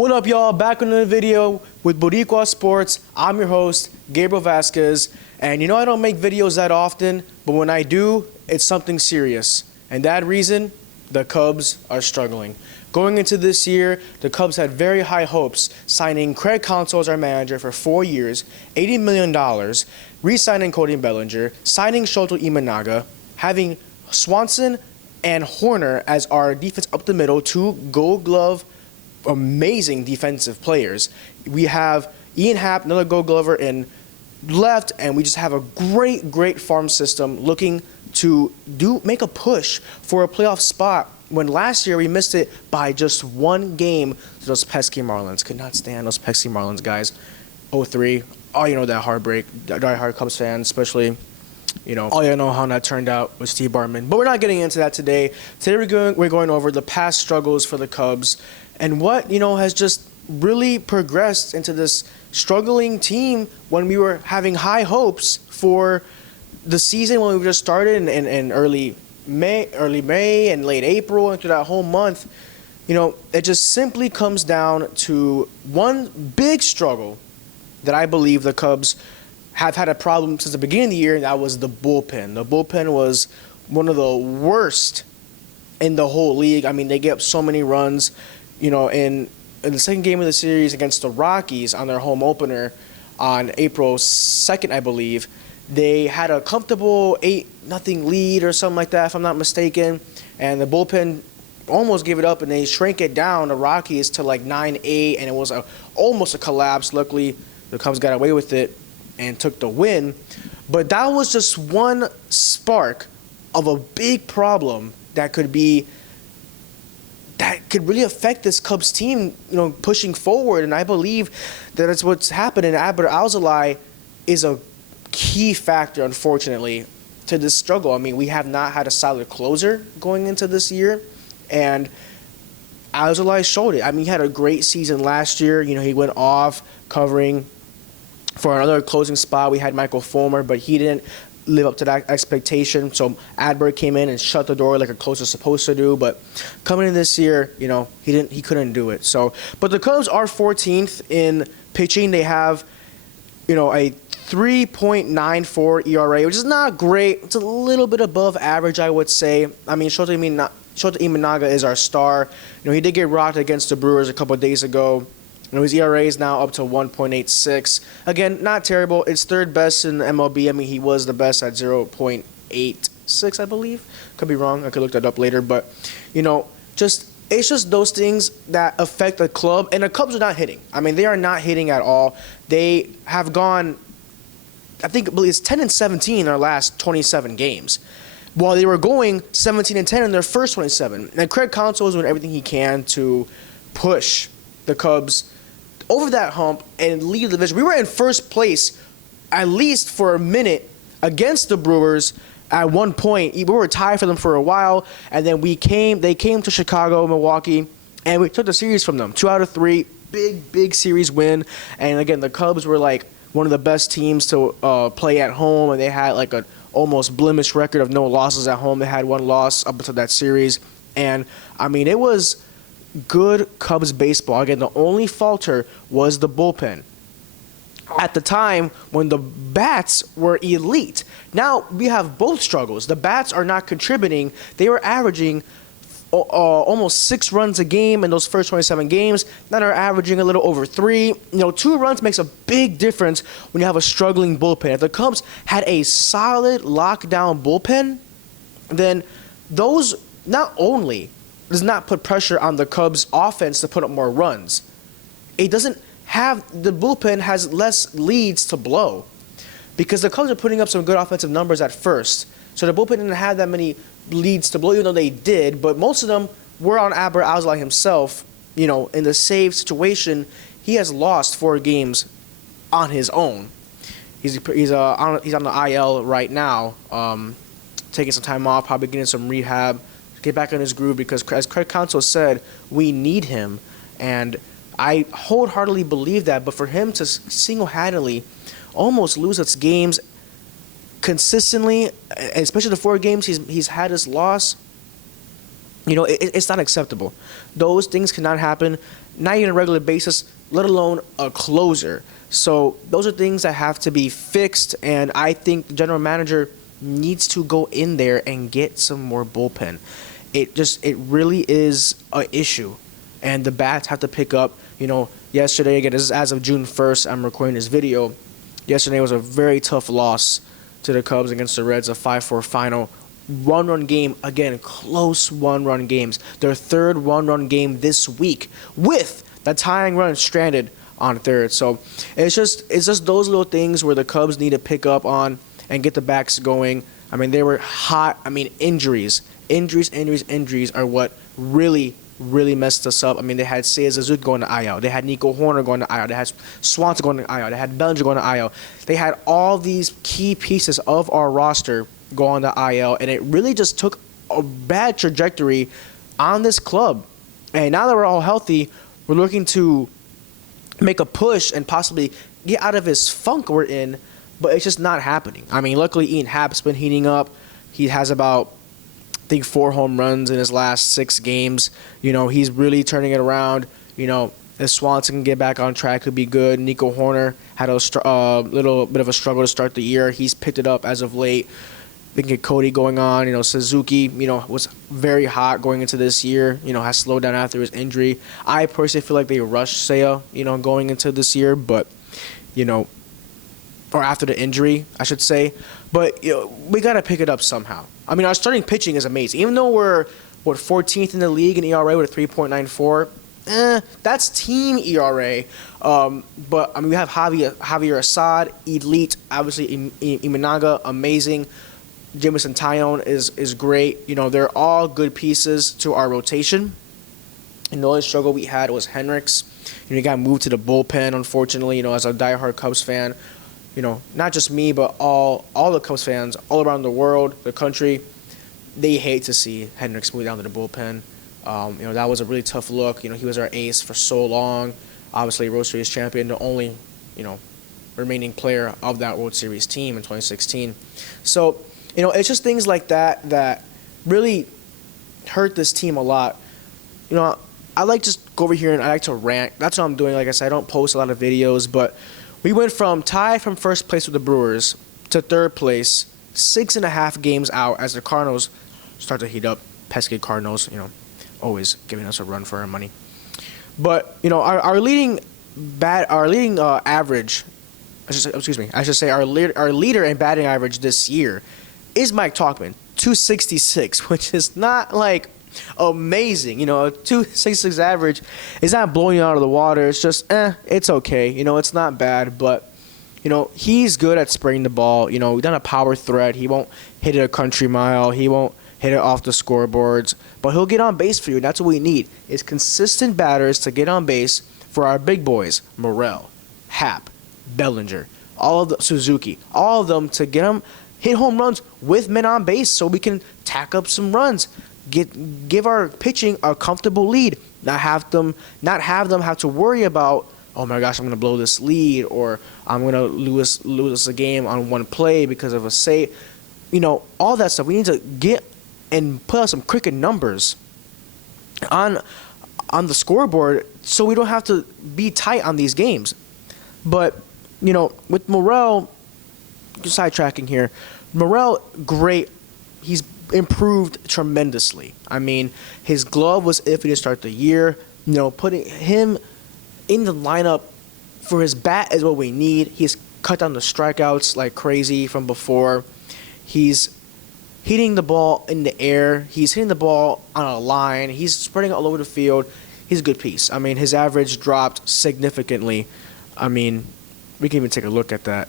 What up, y'all? Back in the video with Boricua Sports. I'm your host, Gabriel Vasquez. And you know I don't make videos that often, but when I do, it's something serious. And that reason, the Cubs are struggling. Going into this year, the Cubs had very high hopes, signing Craig Counsell as our manager for 4 years, $80 million, re-signing Cody Bellinger, signing Shoto Imanaga, having Swanson and Horner as our defense up the middle, two Gold Glove amazing defensive players. We have Ian Happ, another Gold Glover, in left, and we just have a great farm system looking to make a push for a playoff spot when last year we missed it by just one game to those pesky Marlins. Could not stand those pesky Marlins, guys. 0-3. Oh, you know that heartbreak. Die-hard Cubs fans, especially, you know, all you know how that turned out with Steve Bartman. But we're not getting into that today. Today we're going over the past struggles for the Cubs and what, you know, has just really progressed into this struggling team when we were having high hopes for the season when we just started in early May and late April into that whole month. You know, it just simply comes down to one big struggle that I believe the Cubs have had a problem since the beginning of the year, and that was the bullpen. The bullpen was one of the worst in the whole league. I mean, they gave up so many runs. You know, in the second game of the series against the Rockies on their home opener on April 2nd, I believe, they had a comfortable 8-0 lead or something like that, if I'm not mistaken, and the bullpen almost gave it up, and they shrank it down, the Rockies, to like 9-8, and it was almost a collapse. Luckily, the Cubs got away with it and took the win. But that was just one spark of a big problem that could really affect this Cubs team, you know, pushing forward. And I believe that that's what's happened. And Adbert Alzolay is a key factor, unfortunately, to this struggle. I mean, we have not had a solid closer going into this year, and Alzolay showed it. I mean, he had a great season last year. You know, he went off covering for another closing spot. We had Michael Fulmer, but he didn't live up to that expectation. So Adbert came in and shut the door like a closer is supposed to do. But coming in this year, you know, he couldn't do it. So, but the Cubs are 14th in pitching. They have, you know, a 3.94 ERA, which is not great. It's a little bit above average, I would say. I mean, Shoto Imanaga is our star. You know, he did get rocked against the Brewers a couple of days ago. You know, his ERA is now up to 1.86. Again, not terrible. It's third best in MLB. I mean, he was the best at 0.86, I believe. Could be wrong. I could look that up later. But, you know, it's just those things that affect the club. And the Cubs are not hitting. I mean, they are not hitting at all. They have gone, I think it's 10-17 in their last 27 games, while they were going 17-10 in their first 27. And Craig Counsell is doing everything he can to push the Cubs over that hump and lead the division. We were in first place, at least for a minute, against the Brewers at one point. We were tied for them for a while, and then they came to Chicago, Milwaukee, and we took the series from them. 2 out of 3, big series win. And again, the Cubs were like one of the best teams to play at home, and they had like an almost blemish record of no losses at home. They had one loss up until that series, and I mean, it was good Cubs baseball. Again, the only falter was the bullpen at the time when the bats were elite. Now we have both struggles. The bats are not contributing. They were averaging almost 6 runs a game in those first 27 games. Now they're averaging a little over 3. You know, 2 runs makes a big difference when you have a struggling bullpen. If the Cubs had a solid lockdown bullpen, then those not only does not put pressure on the Cubs offense to put up more runs, it doesn't have, the bullpen has less leads to blow because the Cubs are putting up some good offensive numbers at first. So the bullpen didn't have that many leads to blow, even though they did, but most of them were on Adbert Alzolay himself. You know, in the save situation, he has lost 4 games on his own. He's on the IL right now, taking some time off, probably getting some rehab, get back in his groove, because as Craig Counsell said, we need him, and I wholeheartedly believe that. But for him to single-handedly almost lose its games consistently, especially the 4 games he's had his loss, It's not acceptable. Those things cannot happen, not even on a regular basis, let alone a closer. So those are things that have to be fixed, and I think the general manager needs to go in there and get some more bullpen. It really is an issue, and the bats have to pick up. Yesterday, again, this is as of June 1st, I'm recording this video. Yesterday was a very tough loss to the Cubs against the Reds, a 5-4 final. One-run game, again, close one-run games. Their third one-run game this week with the tying run stranded on third. So it's just those little things where the Cubs need to pick up on and get the backs going. I mean, they were hot. I mean, injuries are what really messed us up. I mean, they had Seiya Suzuki going to IL. They had Nico Horner going to IL. They had Swanson going to IL. They had Bellinger going to IL. They had all these key pieces of our roster go on the IL, and it really just took a bad trajectory on this club. And now that we're all healthy, we're looking to make a push and possibly get out of this funk we're in, but it's just not happening. I mean, luckily Ian Happ's been heating up. He has about, I think, 4 home runs in his last 6 games. He's really turning it around. If Swanson can get back on track, could be good. Nico Horner had a little bit of a struggle to start the year. He's picked it up as of late. They can get Cody going on. Suzuki, was very hot going into this year. Has slowed down after his injury. I personally feel like they rushed Seiya, going into this year, but, or after the injury, I should say. But, we got to pick it up somehow. I mean, our starting pitching is amazing. Even though we're, 14th in the league in ERA with a 3.94, that's team ERA. But, I mean, we have Javier Assad, elite. Obviously, Imanaga, amazing. Jameson Taillon is great. They're all good pieces to our rotation. And the only struggle we had was Hendricks. He got moved to the bullpen, unfortunately. As a diehard Cubs fan, not just me, but all the Cubs fans all around the world, the country, they hate to see Hendricks move down to the bullpen. That was a really tough look. He was our ace for so long. Obviously, World Series champion, the only, remaining player of that World Series team in 2016. So, it's just things like that really hurt this team a lot. I like to go over here and I like to rant. That's what I'm doing. Like I said, I don't post a lot of videos, but we went from tied from first place with the Brewers to third place, 6.5 games out as the Cardinals start to heat up. Pesky Cardinals, always giving us a run for our money. But our leading average, I should say our leader in batting average this year is Mike Tauchman, 266, which is not like amazing. A 266 average is not blowing you out of the water. It's just, it's okay. It's not bad, but, he's good at spraying the ball. He's not a power threat. He won't hit it a country mile. He won't hit it off the scoreboards, but he'll get on base for you. And that's what we need, is consistent batters to get on base for our big boys, Morel, Happ, Bellinger, all of the Suzuki, all of them to get them hit home runs with men on base so we can tack up some runs, give our pitching a comfortable lead, not have them have to worry about, oh my gosh, I'm going to blow this lead, or I'm going to lose a game on one play because of a save. All that stuff. We need to get and put out some cricket numbers on the scoreboard so we don't have to be tight on these games. But, with Morel, sidetracking here, Morel, great. He's improved tremendously. I mean, his glove was iffy to start the year. Putting him in the lineup for his bat is what we need. He's cut down the strikeouts like crazy from before. He's hitting the ball in the air. He's hitting the ball on a line. He's spreading it all over the field. He's a good piece. I mean, his average dropped significantly. I mean, we can even take a look at that.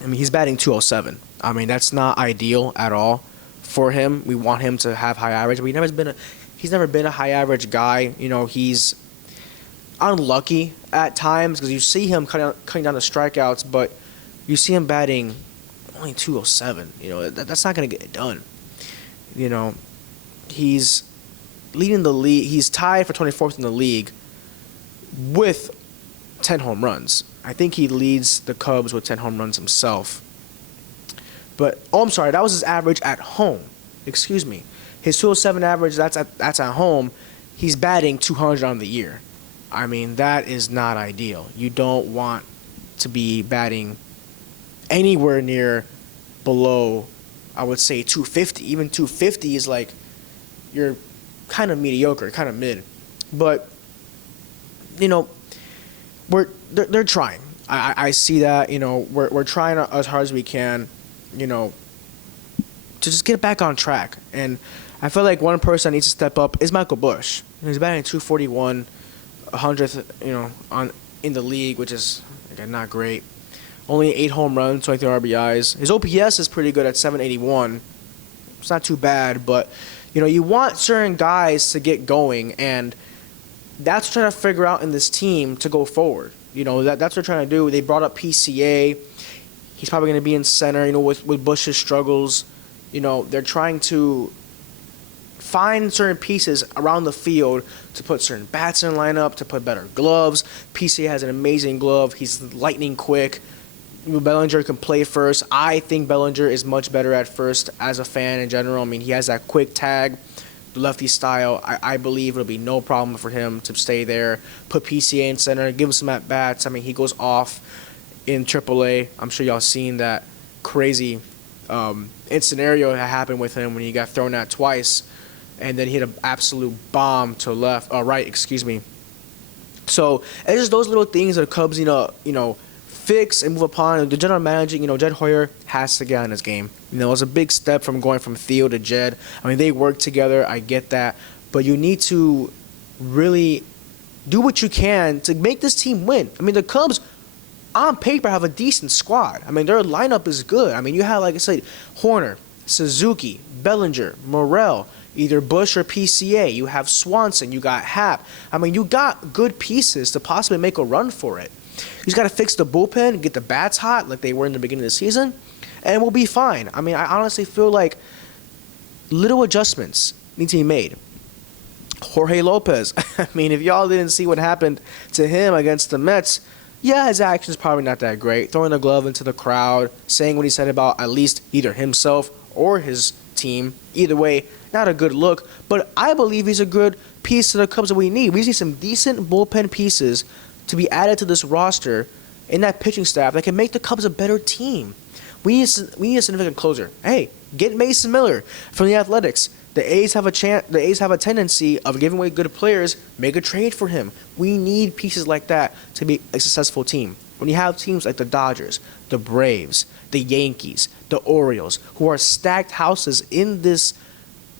I mean, he's batting 207. I mean, that's not ideal at all for him. We want him to have high average, but he's never been a high average guy. He's unlucky at times because you see him cutting down the strikeouts, but you see him batting only 207. That's not going to get it done. He's leading the league. He's tied for 24th in the league with 10 home runs. I think he leads the Cubs with 10 home runs himself. But, I'm sorry, that was his average at home. Excuse me. His 207 average, that's at home. He's batting 200 on the year. I mean, that is not ideal. You don't want to be batting anywhere near below, I would say, 250. Even 250 is like, you're kind of mediocre, kind of mid. But, you know, they're trying. I see that, you know, we're trying as hard as we can, you know, to just get back on track. And I feel like one person that needs to step up is Michael Busch. He's batting 241, 100th, you know, in the league, which is again not great. Only 8 home runs, 23 RBIs. His OPS is pretty good at 781. It's not too bad, but you know, you want certain guys to get going, and that's what they're trying to figure out in this team to go forward. You know, that's what they're trying to do. They brought up PCA. He's probably going to be in center, you know, with Bush's struggles. You know, they're trying to find certain pieces around the field to put certain bats in lineup, to put better gloves. PCA has an amazing glove. He's lightning quick. Bellinger can play first. I think Bellinger is much better at first as a fan in general. I mean, he has that quick tag, lefty style. I believe it'll be no problem for him to stay there. Put PCA in center, give him some at-bats. I mean, he goes off in AAA. I'm sure y'all seen that crazy scenario that happened with him when he got thrown at twice and then hit an absolute bomb to right, excuse me. So it's just those little things that the Cubs, you know, fix and move upon. The general manager, you know, Jed Hoyer has to get on his game. You know, it was a big step from going from Theo to Jed. I mean, they work together. I get that. But you need to really do what you can to make this team win. I mean, the Cubs, on paper, have a decent squad. I mean, their lineup is good. I mean, you have, like I said, Horner, Suzuki, Bellinger, Morel, either Bush or PCA. You have Swanson. You got Happ. I mean, you got good pieces to possibly make a run for it. You just got to fix the bullpen, get the bats hot like they were in the beginning of the season, and we'll be fine. I mean, I honestly feel like little adjustments need to be made. Jorge Lopez, I mean, if y'all didn't see what happened to him against the Mets, yeah, his action's probably not that great. Throwing the glove into the crowd, saying what he said about at least either himself or his team. Either way, not a good look, but I believe he's a good piece to the Cubs that we need. We need some decent bullpen pieces to be added to this roster in that pitching staff that can make the Cubs a better team. We need a significant closer. Hey, get Mason Miller from the Athletics. The A's have a tendency of giving away good players. Make a trade for him. We need pieces like that to be a successful team. When you have teams like the Dodgers, the Braves, the Yankees, the Orioles, who are stacked houses in this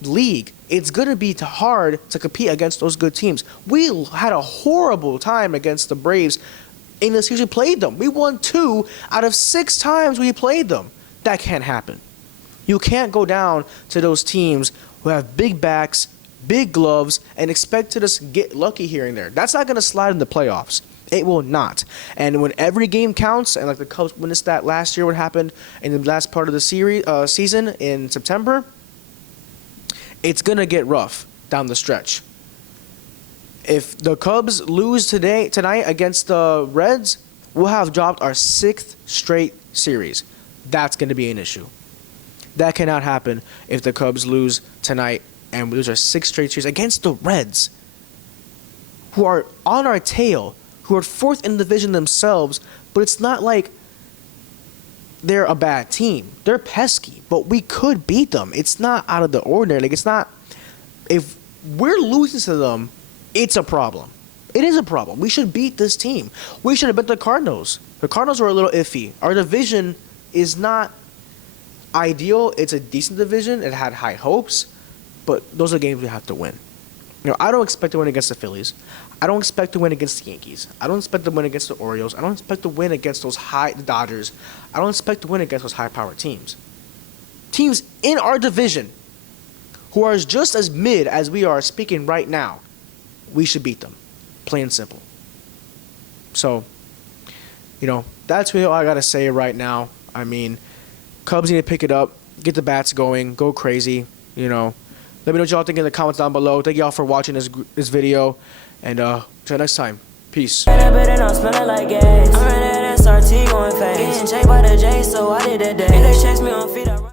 league, it's going to be hard to compete against those good teams. We had a horrible time against the Braves in the series we played them. We won 2 out of 6 times we played them. That can't happen. You can't go down to those teams who have big backs, big gloves, and expect to just get lucky here and there. That's not going to slide in the playoffs. It will not. And when every game counts, and like the Cubs witnessed that last year, what happened in the last part of the season in September, it's going to get rough down the stretch. If the Cubs lose tonight against the Reds, we'll have dropped our 6th straight series. That's going to be an issue. That cannot happen if the Cubs lose tonight and we lose our 6th straight series against the Reds, who are on our tail, who are 4th in the division themselves, but it's not like they're a bad team. They're pesky, but we could beat them. It's not out of the ordinary. Like, it's not, if we're losing to them, it's a problem. It is a problem. We should beat this team. We should have bet the Cardinals. The Cardinals were a little iffy. Our division is not ideal. It's a decent division. It had high hopes, but those are games we have to win. You know, I don't expect to win against the Phillies. I don't expect to win against the Yankees. I don't expect to win against the Orioles. I don't expect to win against the Dodgers. I don't expect to win against those high-powered teams. Teams in our division who are just as mid as we are speaking right now, we should beat them. Plain and simple. So, you know, that's really all I got to say right now. I mean, Cubs need to pick it up, get the bats going, go crazy, you know. Let me know what y'all think in the comments down below. Thank y'all for watching this video. And until next time, peace. I'm running SRT going fast. Getting chased by the J, so I did that day. If they chase me on feet,